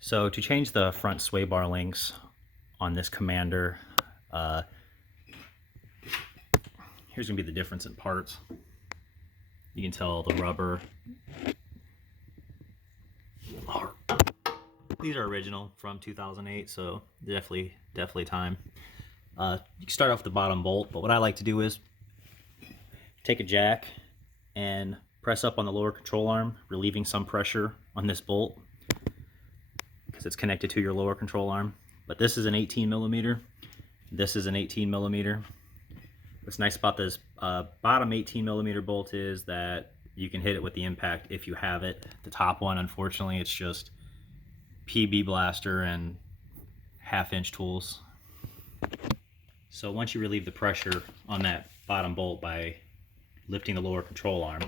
So to change the front sway bar links on this Commander, here's going to be the difference in parts. You can tell the rubber. These are original from 2008, so definitely time. You can start off with the bottom bolt, but what I like to do is take a jack and press up on the lower control arm, relieving some pressure on this bolt because it's connected to your lower control arm. But this is an 18 millimeter. This is an 18 millimeter. What's nice about this bottom 18 millimeter bolt is that you can hit it with the impact if you have it. The top one, unfortunately, it's just PB blaster and 1/2 inch tools. So once you relieve the pressure on that bottom bolt by lifting the lower control arm,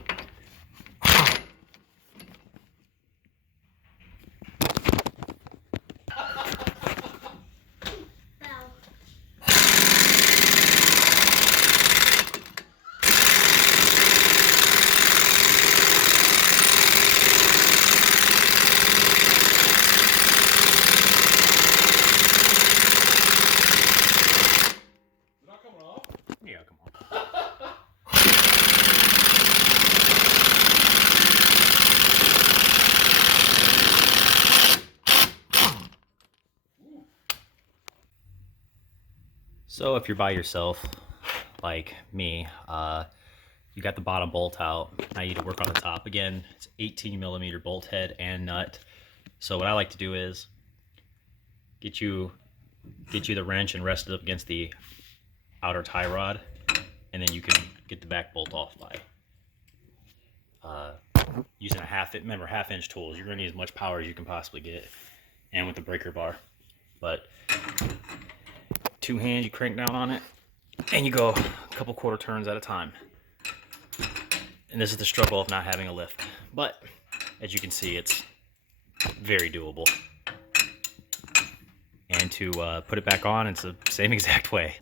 yeah, come on. So if you're by yourself, like me, you got the bottom bolt out. Now you need to work on the top. Again, it's 18 millimeter bolt head and nut. So what I like to do is get you the wrench and rest it up against the outer tie rod, and then you can get the back bolt off by using a 1/2 inch tools. You're going to need as much power as you can possibly get, and with the breaker bar. But 2 hands, you crank down on it, and you go a couple quarter turns at a time. And this is the struggle of not having a lift. But as you can see, it's very doable. And to put it back on, it's the same exact way.